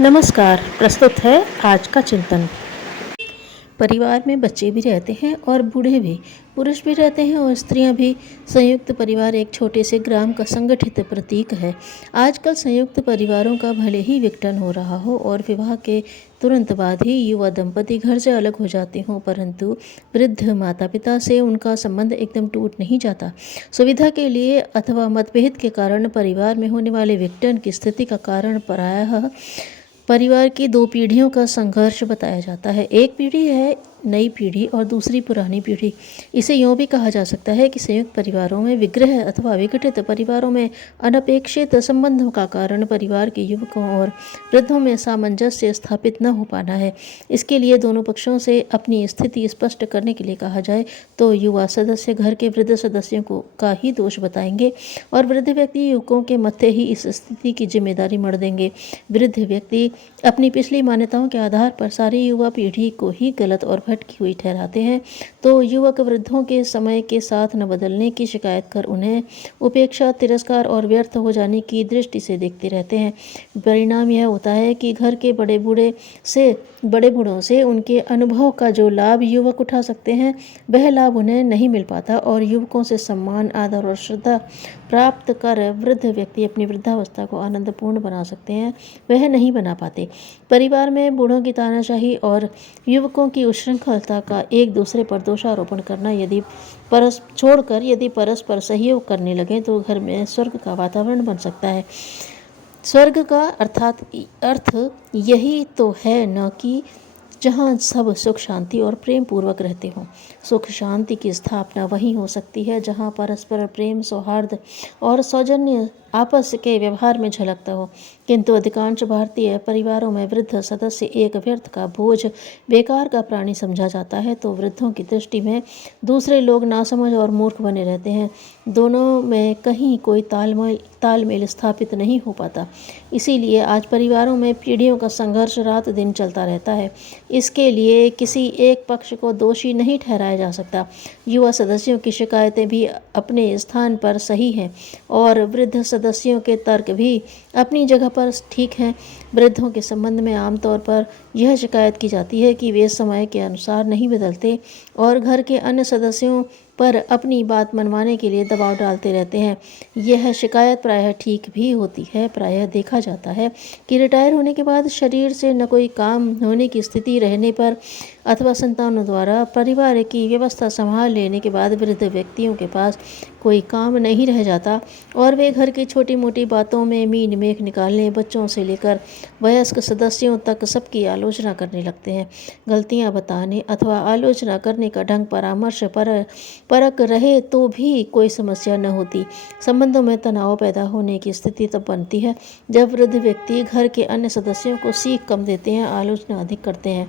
नमस्कार। प्रस्तुत है आज का चिंतन। परिवार में बच्चे भी रहते हैं और बूढ़े भी, पुरुष भी रहते हैं और स्त्रियां भी। संयुक्त परिवार एक छोटे से ग्राम का संगठित प्रतीक है। आजकल संयुक्त परिवारों का भले ही विघटन हो रहा हो और विवाह के तुरंत बाद ही युवा दंपति घर से अलग हो जाते हों, परंतु वृद्ध माता पिता से उनका संबंध एकदम टूट नहीं जाता। सुविधा के लिए अथवा मतभेद के कारण परिवार में होने वाले विघटन की स्थिति का कारण प्रायः परिवार की दो पीढ़ियों का संघर्ष बताया जाता है। एक पीढ़ी है नई पीढ़ी और दूसरी पुरानी पीढ़ी। इसे यूँ भी कहा जा सकता है कि संयुक्त परिवारों में विग्रह अथवा विघटित परिवारों में अनपेक्षित संबंधों का कारण परिवार के युवकों और वृद्धों में सामंजस्य स्थापित न हो पाना है। इसके लिए दोनों पक्षों से अपनी स्थिति स्पष्ट करने के लिए कहा जाए तो युवा सदस्य घर के वृद्ध सदस्यों को का ही दोष बताएंगे और वृद्ध व्यक्ति युवकों के मत्थे ही इस स्थिति की जिम्मेदारी मढ़ देंगे। वृद्ध व्यक्ति अपनी पिछली मान्यताओं के आधार पर सारी युवा पीढ़ी को ही गलत और भटकी हुई ठहराते हैं, तो युवक वृद्धों के समय के साथ न बदलने की शिकायत कर उन्हें उपेक्षा, तिरस्कार और व्यर्थ हो जाने की दृष्टि से देखते रहते हैं। परिणाम यह होता है कि घर के बड़े बूढ़ों से उनके अनुभव का जो लाभ युवक उठा सकते हैं, वह लाभ उन्हें नहीं मिल पाता और युवकों से सम्मान, आदर और श्रद्धा प्राप्त कर वृद्ध व्यक्ति अपनी वृद्धावस्था को आनंदपूर्ण बना सकते हैं, वह नहीं बना पाते। परिवार में बूढ़ों की तानाशाही और युवकों की उच्छृंखलता का एक दूसरे पर दोषारोपण करना यदि परस्पर सहयोग करने लगे तो घर में स्वर्ग का वातावरण बन सकता है। स्वर्ग का अर्थ यही तो है, न कि जहाँ सब सुख शांति और प्रेम पूर्वक रहते हों। सुख शांति की स्थापना वहीं हो सकती है जहाँ परस्पर प्रेम, सौहार्द और सौजन्य आपस के व्यवहार में झलकता हो। किंतु अधिकांश भारतीय परिवारों में वृद्ध सदस्य एक व्यर्थ का बोझ, बेकार का प्राणी समझा जाता है, तो वृद्धों की दृष्टि में दूसरे लोग नासमझ और मूर्ख बने रहते हैं। दोनों में कहीं कोई तालमेल स्थापित नहीं हो पाता। इसीलिए आज परिवारों में पीढ़ियों का संघर्ष रात दिन चलता रहता है। इसके लिए किसी एक पक्ष को दोषी नहीं ठहराया जा सकता। युवा सदस्यों की शिकायतें भी अपने स्थान पर सही हैं और वृद्ध सदस्यों के तर्क भी अपनी जगह पर ठीक हैं। वृद्धों के संबंध में आमतौर पर यह शिकायत की जाती है कि वे समय के अनुसार नहीं बदलते और घर के अन्य सदस्यों पर अपनी बात मनवाने के लिए दबाव डालते रहते हैं। यह शिकायत प्रायः ठीक भी होती है। प्रायः देखा जाता है कि रिटायर होने के बाद शरीर से न कोई काम होने की स्थिति रहने पर अथवा संतानों द्वारा परिवार की व्यवस्था संभाल लेने के बाद वृद्ध व्यक्तियों के पास कोई काम नहीं रह जाता और वे घर की छोटी मोटी बातों में मीन मेख निकालने, बच्चों से लेकर वयस्क सदस्यों तक सबकी आलोचना करने लगते हैं। गलतियां बताने अथवा आलोचना करने का ढंग परामर्श परक रहे तो भी कोई समस्या न होती। संबंधों में तनाव पैदा होने की स्थिति तब बनती है जब वृद्ध व्यक्ति घर के अन्य सदस्यों को सीख कम देते हैं, आलोचना अधिक करते हैं।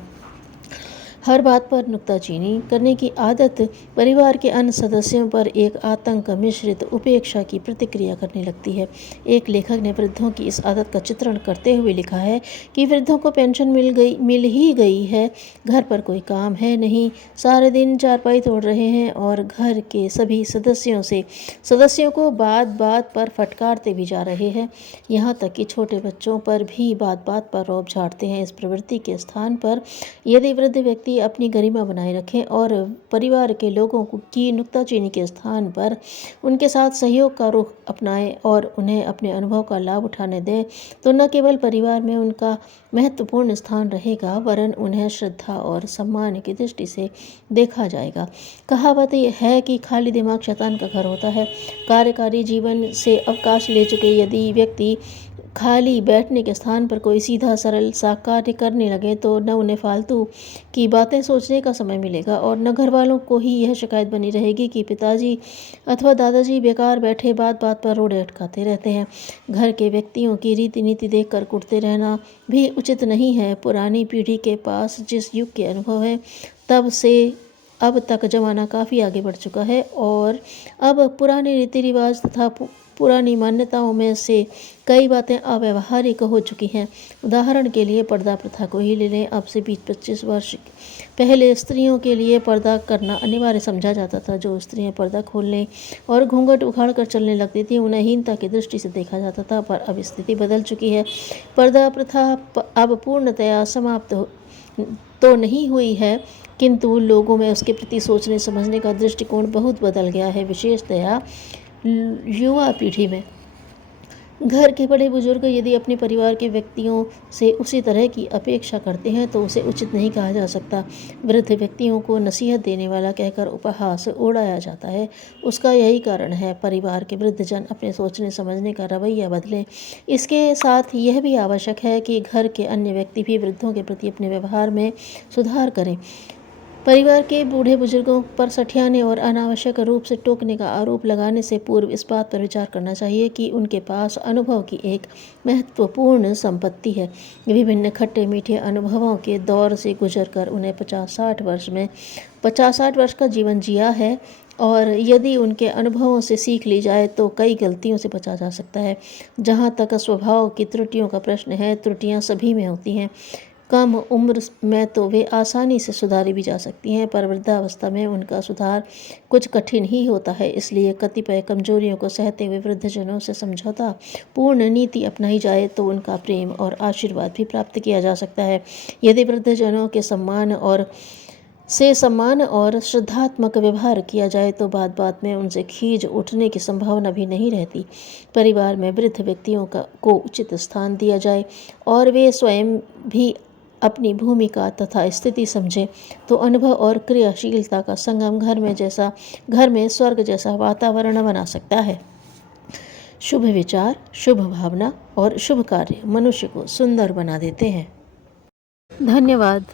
हर बात पर नुक्ताचीनी करने की आदत परिवार के अन्य सदस्यों पर एक आतंक मिश्रित उपेक्षा की प्रतिक्रिया करने लगती है। एक लेखक ने वृद्धों की इस आदत का चित्रण करते हुए लिखा है कि वृद्धों को पेंशन मिल ही गई है, घर पर कोई काम है नहीं, सारे दिन चारपाई तोड़ रहे हैं और घर के सभी सदस्यों को बात बात पर फटकारते भी जा रहे हैं। यहाँ तक कि छोटे बच्चों पर भी बात बात पर रौब झाड़ते हैं। इस प्रवृत्ति के स्थान पर यदि वृद्ध व्यक्ति अपनी गरिमा बनाए रखें और परिवार के लोगों की नुक्ताचीनी के स्थान पर उनके साथ सहयोग का रुख अपनाएं और उन्हें अपने अनुभव का लाभ उठाने दें, तो न केवल परिवार में उनका महत्वपूर्ण स्थान रहेगा, वरन उन्हें श्रद्धा और सम्मान की दृष्टि से देखा जाएगा। कहावत है कि खाली दिमाग शैतान का घर होता है। कार्यकारी जीवन से अवकाश ले चुके यदि व्यक्ति खाली बैठने के स्थान पर कोई सीधा सरल सा कार्य करने लगे तो न उन्हें फालतू की बातें सोचने का समय मिलेगा और न घर वालों को ही यह शिकायत बनी रहेगी कि पिताजी अथवा दादाजी बेकार बैठे बात बात पर रोड़े अटकाते रहते हैं। घर के व्यक्तियों की रीति नीति देखकर कुटते रहना भी उचित नहीं है। पुरानी पीढ़ी के पास जिस युग के अनुभव है, तब से अब तक जमाना काफ़ी आगे बढ़ चुका है और अब पुराने रीति रिवाज तथा पुरानी मान्यताओं में से कई बातें अव्यावहारिक हो चुकी हैं। उदाहरण के लिए पर्दा प्रथा को ही ले लें। अब से 20-25 वर्ष पहले स्त्रियों के लिए पर्दा करना अनिवार्य समझा जाता था। जो स्त्रियां पर्दा खोलने और घूंघट उखाड़ कर चलने लगती थी उन्हें हीनता की दृष्टि से देखा जाता था, पर अब स्थिति बदल चुकी है। पर्दा प्रथा अब पूर्णतया समाप्त तो नहीं हुई है, किंतु लोगों में उसके प्रति सोचने समझने का दृष्टिकोण बहुत बदल गया है, विशेषतया युवा पीढ़ी में। घर के बड़े बुजुर्ग यदि अपने परिवार के व्यक्तियों से उसी तरह की अपेक्षा करते हैं तो उसे उचित नहीं कहा जा सकता। वृद्ध व्यक्तियों को नसीहत देने वाला कहकर उपहास उड़ाया जाता है। उसका यही कारण है, परिवार के वृद्धजन अपने सोचने समझने का रवैया बदलें। इसके साथ यह भी आवश्यक है कि घर के अन्य व्यक्ति भी वृद्धों के प्रति अपने व्यवहार में सुधार करें। परिवार के बूढ़े बुजुर्गों पर सठियाने और अनावश्यक रूप से टोकने का आरोप लगाने से पूर्व इस बात पर विचार करना चाहिए कि उनके पास अनुभव की एक महत्वपूर्ण संपत्ति है। विभिन्न खट्टे मीठे अनुभवों के दौर से गुजरकर उन्हें 50-60 वर्ष का जीवन जिया है, और यदि उनके अनुभवों से सीख ली जाए तो कई गलतियों से बचा जा सकता है। जहाँ तक स्वभाव की त्रुटियों का प्रश्न है, त्रुटियाँ सभी में होती हैं। कम उम्र में तो वे आसानी से सुधारी भी जा सकती हैं, पर वृद्धावस्था में उनका सुधार कुछ कठिन ही होता है। इसलिए कतिपय कमजोरियों को सहते हुए वृद्धजनों से समझौता पूर्ण नीति अपनाई जाए तो उनका प्रेम और आशीर्वाद भी प्राप्त किया जा सकता है। यदि वृद्धजनों के सम्मान और श्रद्धात्मक व्यवहार किया जाए तो बात में उनसे खींच उठने की संभावना भी नहीं रहती। परिवार में वृद्ध व्यक्तियों को उचित स्थान दिया जाए और वे स्वयं भी अपनी भूमिका तथा स्थिति समझें तो अनुभव और क्रियाशीलता का संगम घर में स्वर्ग जैसा वातावरण बना सकता है। शुभ विचार, शुभ भावना और शुभ कार्य मनुष्य को सुंदर बना देते हैं। धन्यवाद।